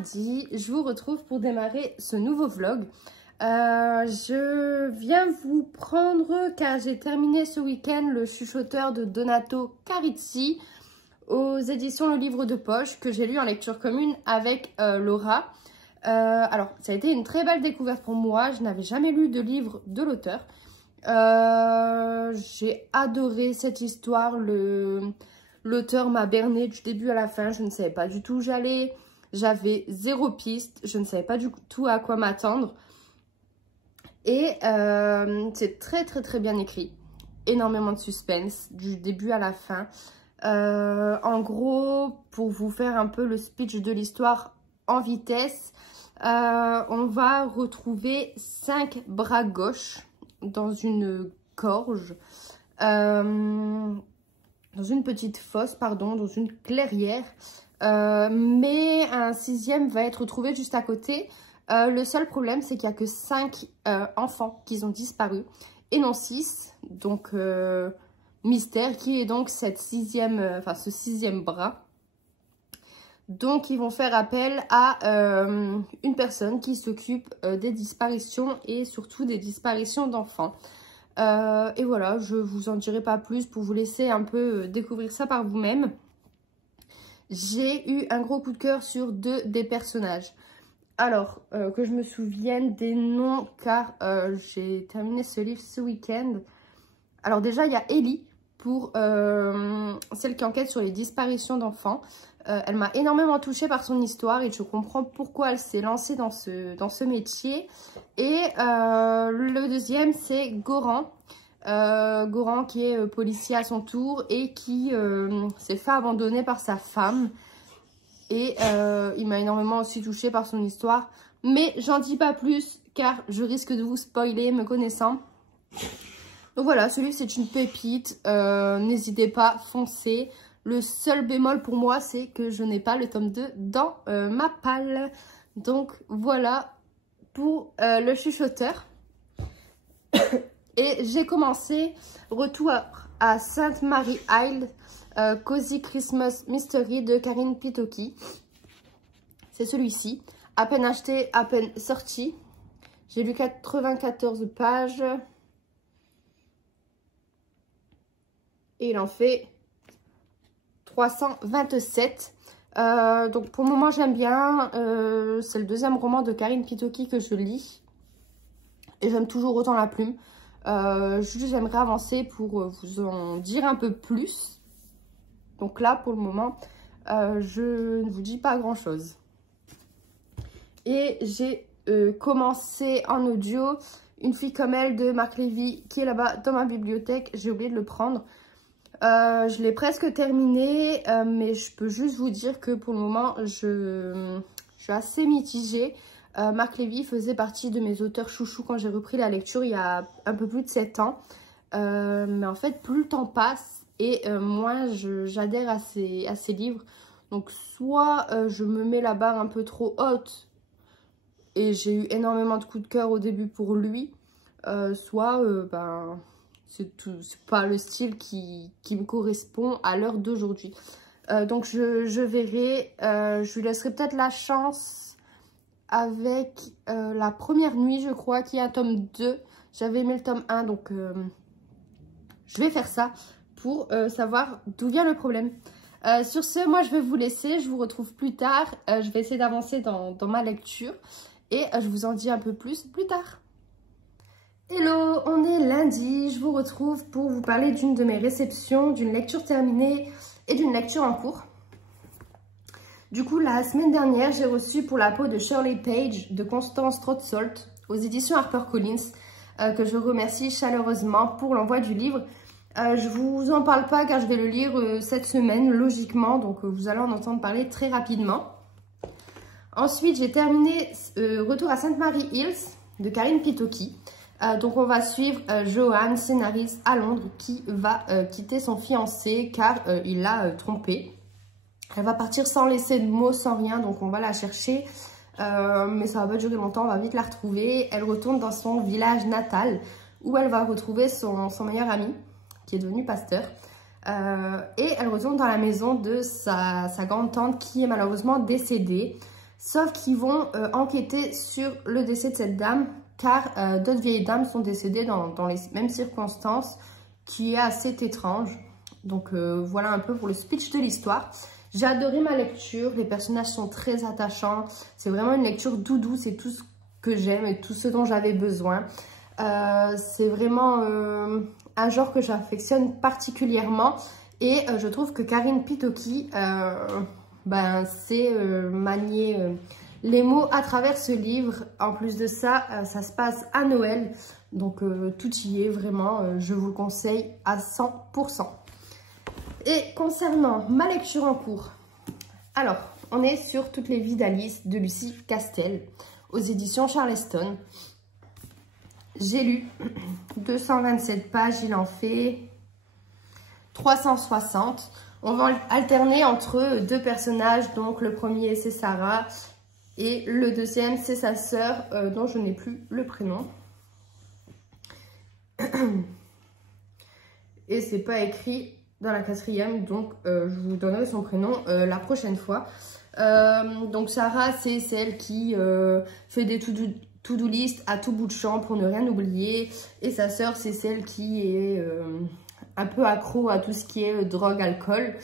mardi, je vous retrouve pour démarrer ce nouveau vlog. Je viens vous prendre, car j'ai terminé ce week-end le chuchoteur de Donato Carizzi aux éditions Le Livre de Poche, que j'ai lu en lecture commune avec Laura. Alors, ça a été une très belle découverte pour moi. Je n'avais jamais lu de livre de l'auteur. J'ai adoré cette histoire. L'auteur m'a berné du début à la fin. Je ne savais pas du tout où j'allais. J'avais zéro piste. Je ne savais pas du tout à quoi m'attendre. Et c'est très bien écrit. Énormément de suspense du début à la fin. En gros, pour vous faire un peu le speech de l'histoire en vitesse, on va retrouver 5 bras gauches dans une gorge, dans une petite fosse, pardon, dans une clairière, mais un 6e va être trouvé juste à côté. Le seul problème, c'est qu'il n'y a que 5 enfants qui ont disparu et non 6, donc mystère, qui est donc cette ce 6e bras. Donc, ils vont faire appel à une personne qui s'occupe des disparitions et surtout des disparitions d'enfants. Et voilà, je vous en dirai pas plus pour vous laisser un peu découvrir ça par vous-même. J'ai eu un gros coup de cœur sur 2 des personnages. Alors, que je me souvienne des noms, car j'ai terminé ce livre ce week-end. Alors déjà, il y a Ellie, pour celle qui enquête sur les disparitions d'enfants. Elle m'a énormément touchée par son histoire et je comprends pourquoi elle s'est lancée dans ce métier. Et le deuxième, c'est Goran. Goran qui est policier à son tour et qui s'est fait abandonner par sa femme. Et il m'a énormément aussi touchée par son histoire. Mais j'en dis pas plus car je risque de vous spoiler me connaissant. Donc voilà, ce livre c'est une pépite. N'hésitez pas, foncez. Le seul bémol pour moi, c'est que je n'ai pas le tome 2 dans ma palle. Donc voilà pour le chuchoteur. Et j'ai commencé Retour à Sainte Mary Isle, Cozy Christmas Mystery de Karin Pitoki. C'est celui-ci. À peine acheté, à peine sorti. J'ai lu 94 pages. Et il en fait 327. Donc pour le moment j'aime bien. C'est le 2e roman de Karin Pitoki que je lis. Et j'aime toujours autant la plume. J'aimerais avancer pour vous en dire un peu plus. Donc là pour le moment je ne vous dis pas grand chose. Et j'ai commencé en audio Une fille comme elle de Marc Lévy qui est là-bas dans ma bibliothèque. J'ai oublié de le prendre. Je l'ai presque terminé, mais je peux juste vous dire que pour le moment, je suis assez mitigée. Marc Lévy faisait partie de mes auteurs chouchous quand j'ai repris la lecture il y a un peu plus de 7 ans. Mais en fait, plus le temps passe et moins j'adhère à ces livres. Donc soit je me mets la barre un peu trop haute et j'ai eu énormément de coups de cœur au début pour lui, soit c'est pas le style qui me correspond à l'heure d'aujourd'hui. Donc je verrai. Je lui laisserai peut-être la chance avec La Première Nuit, je crois, qui est un tome 2. J'avais aimé le tome 1, donc je vais faire ça pour savoir d'où vient le problème. Sur ce, moi je vais vous laisser. Je vous retrouve plus tard. Je vais essayer d'avancer dans ma lecture. Et je vous en dis un peu plus tard. Hello, on est lundi, je vous retrouve pour vous parler d'une de mes réceptions, d'une lecture terminée et d'une lecture en cours. Du coup, la semaine dernière, j'ai reçu Pour la peau de Shirley Page de Constance Trotzold aux éditions HarperCollins, que je remercie chaleureusement pour l'envoi du livre. Je vous en parle pas car je vais le lire cette semaine, logiquement, donc vous allez en entendre parler très rapidement. Ensuite, j'ai terminé Retour à Sainte Mary Hills de Karin Pitoki. Donc on va suivre Joanne, scénariste à Londres, qui va quitter son fiancé car il l'a trompée. Elle va partir sans laisser de mots, sans rien, donc on va la chercher. Mais ça va pas durer longtemps, on va vite la retrouver. Elle retourne dans son village natal où elle va retrouver son meilleur ami, qui est devenu pasteur. Et elle retourne dans la maison de sa grande-tante qui est malheureusement décédée. sauf qu'ils vont enquêter sur le décès de cette dame, car d'autres vieilles dames sont décédées dans les mêmes circonstances, qui est assez étrange. Donc voilà un peu pour le speech de l'histoire. J'ai adoré ma lecture, les personnages sont très attachants, c'est vraiment une lecture doudou, c'est tout ce que j'aime et tout ce dont j'avais besoin. C'est vraiment un genre que j'affectionne particulièrement et je trouve que Karine Pitoki sait manier les mots à travers ce livre. En plus de ça, ça se passe à Noël, donc tout y est vraiment, je vous le conseille à 100%. Et concernant ma lecture en cours, alors on est sur Toutes les vies d'Alice de Lucie Castel aux éditions Charleston. J'ai lu 227 pages, il en fait 360. On va alterner entre deux personnages, donc le premier c'est Sarah et le deuxième c'est sa sœur dont je n'ai plus le prénom. Et c'est pas écrit dans la quatrième, donc je vous donnerai son prénom la prochaine fois. Donc Sarah, c'est celle qui fait des to-do list à tout bout de champ pour ne rien oublier. Et sa sœur, c'est celle qui est un peu accro à tout ce qui est drogue, alcool.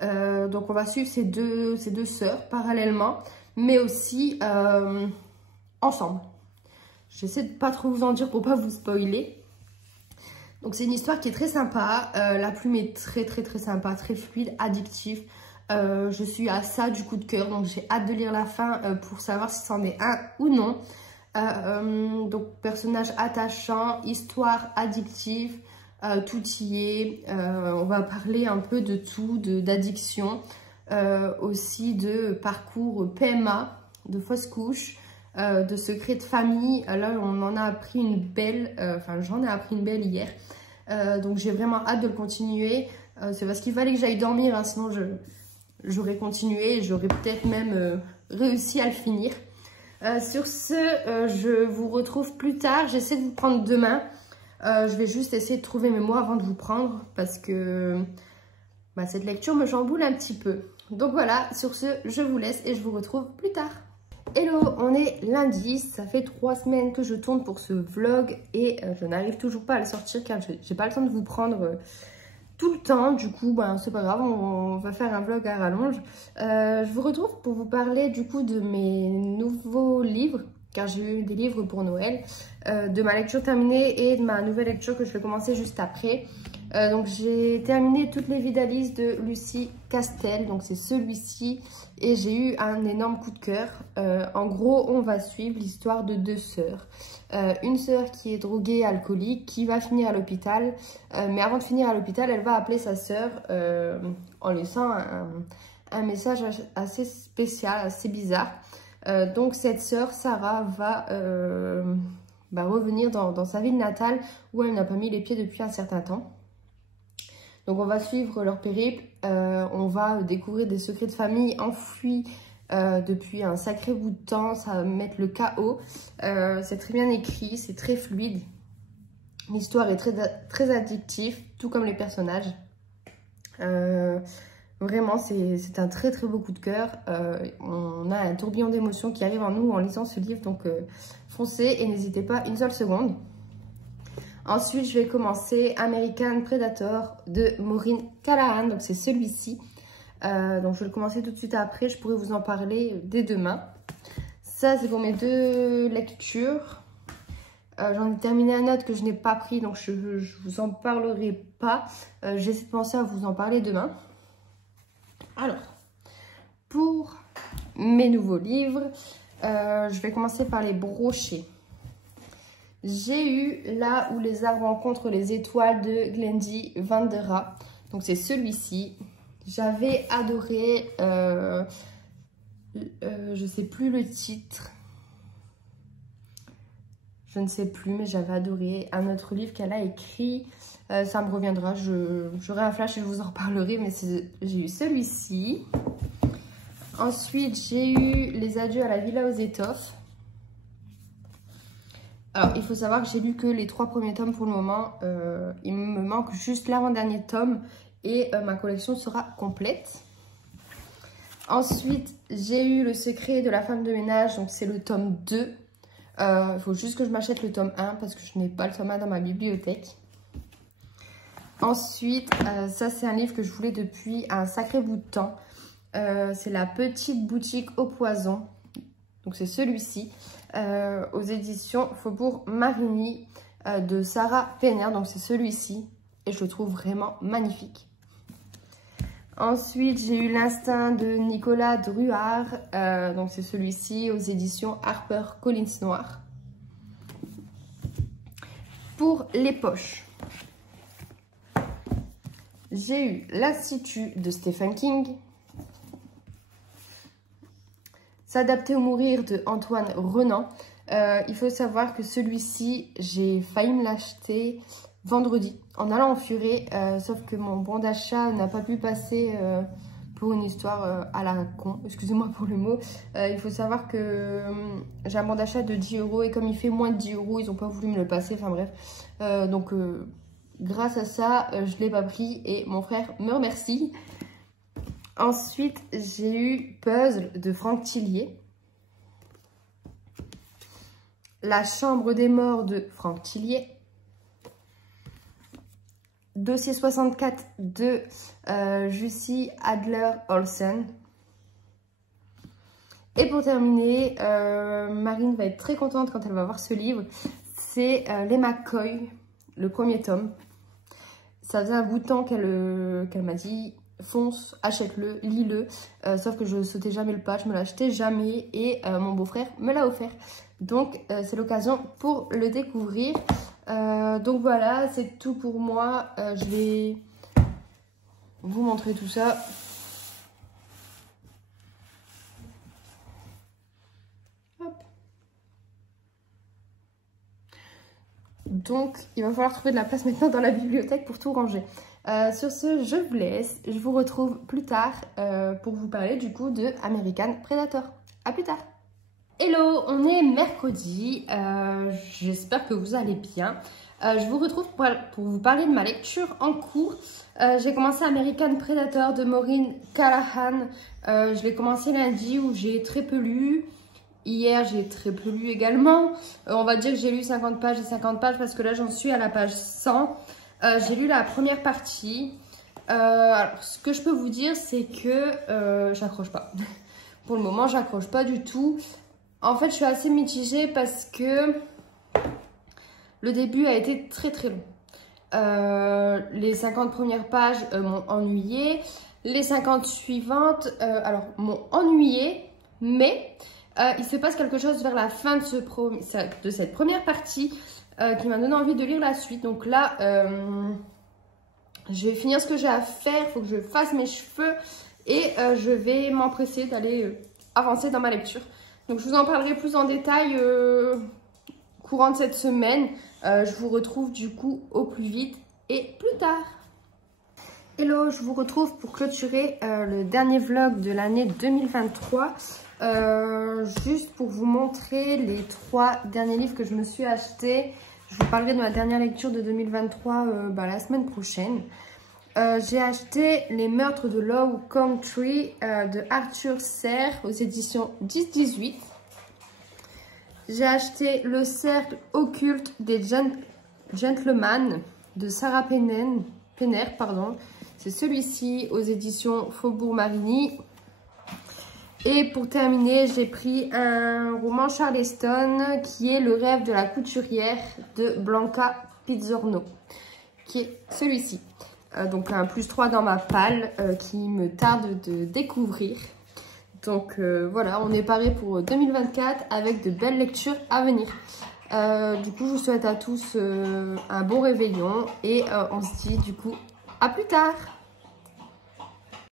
Donc on va suivre ces deux sœurs parallèlement, mais aussi ensemble. J'essaie de pas trop vous en dire pour pas vous spoiler. Donc c'est une histoire qui est très sympa, la plume est très sympa, très fluide, addictive. Je suis à ça du coup de cœur, donc j'ai hâte de lire la fin pour savoir si c'en est un ou non. Donc personnage attachant, histoire addictive, tout y est. On va parler un peu de tout, d'addiction, aussi de parcours PMA, de fausse couche. De secrets de famille. Là on en a appris une belle, j'en ai appris une belle hier, donc j'ai vraiment hâte de le continuer. C'est parce qu'il fallait que j'aille dormir, hein, sinon j'aurais continué et j'aurais peut-être même réussi à le finir. Sur ce, je vous retrouve plus tard. J'essaie de vous prendre demain. Je vais juste essayer de trouver mes mots avant de vous prendre parce que cette lecture me chamboule un petit peu. Donc voilà, sur ce, je vous laisse et je vous retrouve plus tard. Hello, on est lundi, ça fait 3 semaines que je tourne pour ce vlog et je n'arrive toujours pas à le sortir car j'ai pas le temps de vous prendre tout le temps. Du coup, c'est pas grave, on va faire un vlog à rallonge. Je vous retrouve pour vous parler du coup de mes nouveaux livres, car j'ai eu des livres pour Noël, de ma lecture terminée et de ma nouvelle lecture que je vais commencer juste après. Donc j'ai terminé Toutes les vies d'Alice de Lucie Castel, donc c'est celui-ci, et j'ai eu un énorme coup de cœur. En gros, on va suivre l'histoire de deux sœurs. Une sœur qui est droguée, alcoolique, qui va finir à l'hôpital, mais avant de finir à l'hôpital, elle va appeler sa sœur en laissant un message assez spécial, assez bizarre. Donc cette sœur, Sarah, va revenir dans sa ville natale où elle n'a pas mis les pieds depuis un certain temps. Donc on va suivre leur périple, on va découvrir des secrets de famille enfouis depuis un sacré bout de temps, ça va mettre le chaos. C'est très bien écrit, c'est très fluide, l'histoire est très addictive, tout comme les personnages. Vraiment c'est un très beau coup de cœur, on a un tourbillon d'émotions qui arrive en nous en lisant ce livre, donc foncez et n'hésitez pas une seule seconde. Ensuite, je vais commencer American Predator de Maureen Callahan. Donc, c'est celui-ci. Donc, je vais le commencer tout de suite après. Je pourrais vous en parler dès demain. Ça, c'est pour mes deux lectures. J'en ai terminé un autre que je n'ai pas pris. Donc, je vous en parlerai pas. J'essaie de penser à vous en parler demain. Alors, pour mes nouveaux livres, je vais commencer par les brochets. J'ai eu Là où les arbres rencontrent les étoiles de Glendy Vandera. Donc c'est celui-ci. J'avais adoré, je sais plus le titre. Je ne sais plus, mais j'avais adoré un autre livre qu'elle a écrit. Ça me reviendra, j'aurai un flash et je vous en reparlerai, mais j'ai eu celui-ci. Ensuite, j'ai eu Les adieux à la villa aux étoffes. Alors, il faut savoir que j'ai lu que les 3 premiers tomes pour le moment. Il me manque juste l'avant-dernier tome et ma collection sera complète. Ensuite, j'ai eu Le secret de la femme de ménage, donc c'est le tome 2. Il faut juste que je m'achète le tome 1 parce que je n'ai pas le tome 1 dans ma bibliothèque. Ensuite, ça c'est un livre que je voulais depuis un sacré bout de temps. C'est La petite boutique au poison. Donc c'est celui-ci, aux éditions Faubourg Marigny de Sarah Penner. Donc c'est celui-ci et je le trouve vraiment magnifique. Ensuite, j'ai eu L'instinct de Nicolas Druard. Donc c'est celui-ci aux éditions HarperCollins Noir. Pour les poches, j'ai eu L'Institut de Stephen King. S'adapter ou mourir de Antoine Renan. Il faut savoir que celui-ci, j'ai failli me l'acheter vendredi en allant en Furet, sauf que mon bon d'achat n'a pas pu passer pour une histoire à la con, excusez-moi pour le mot. Il faut savoir que j'ai un bon d'achat de 10 € et comme il fait moins de 10 €, ils n'ont pas voulu me le passer, enfin bref. Donc grâce à ça, je ne l'ai pas pris et mon frère me remercie. Ensuite, j'ai eu Puzzle de Franck Tillier. La chambre des morts de Franck Tillier. Dossier 64 de Jussi Adler-Olsen. Et pour terminer, Marine va être très contente quand elle va voir ce livre. C'est Les McCoy, le premier tome. Ça faisait un bout de temps qu'elle m'a dit fonce, achète-le, lis-le. Sauf que je ne sautais jamais le pas, je me l'achetais jamais et mon beau-frère me l'a offert. Donc c'est l'occasion pour le découvrir. Donc voilà, c'est tout pour moi. Je vais vous montrer tout ça. Hop. Donc il va falloir trouver de la place maintenant dans la bibliothèque pour tout ranger. Sur ce, je vous laisse. Je vous retrouve plus tard pour vous parler du coup de American Predator. A plus tard. Hello, on est mercredi, j'espère que vous allez bien. Je vous retrouve pour vous parler de ma lecture en cours. J'ai commencé American Predator de Maureen Callahan. Je l'ai commencé lundi où j'ai très peu lu. Hier, j'ai très peu lu également. On va dire que j'ai lu 50 pages et 50 pages parce que là, j'en suis à la page 100. J'ai lu la première partie. Alors, ce que je peux vous dire, c'est que j'accroche pas. Pour le moment, j'accroche pas du tout. En fait, je suis assez mitigée parce que le début a été très très long. Les 50 premières pages m'ont ennuyée. Les 50 suivantes, alors, m'ont ennuyée. Mais il se passe quelque chose vers la fin de cette première partie qui m'a donné envie de lire la suite. Donc là, je vais finir ce que j'ai à faire. Il faut que je fasse mes cheveux et je vais m'empresser d'aller avancer dans ma lecture. Donc je vous en parlerai plus en détail courant de cette semaine. Je vous retrouve du coup au plus vite et plus tard. Hello, je vous retrouve pour clôturer le dernier vlog de l'année 2023. Juste pour vous montrer les 3 derniers livres que je me suis achetés. Je vous parlerai de ma dernière lecture de 2023 la semaine prochaine. J'ai acheté Les meurtres de Low Country de Arthur Serre aux éditions 10-18. J'ai acheté Le cercle occulte des gentlemen de Sarah Penner. C'est celui-ci aux éditions Faubourg Marigny. Et pour terminer, j'ai pris un roman Charleston qui est Le rêve de la couturière de Blanca Pizzorno, qui est celui-ci. Donc un +3 dans ma palle qui me tarde de découvrir. Donc voilà, on est paré pour 2024 avec de belles lectures à venir. Du coup, je vous souhaite à tous un bon réveillon et on se dit du coup à plus tard.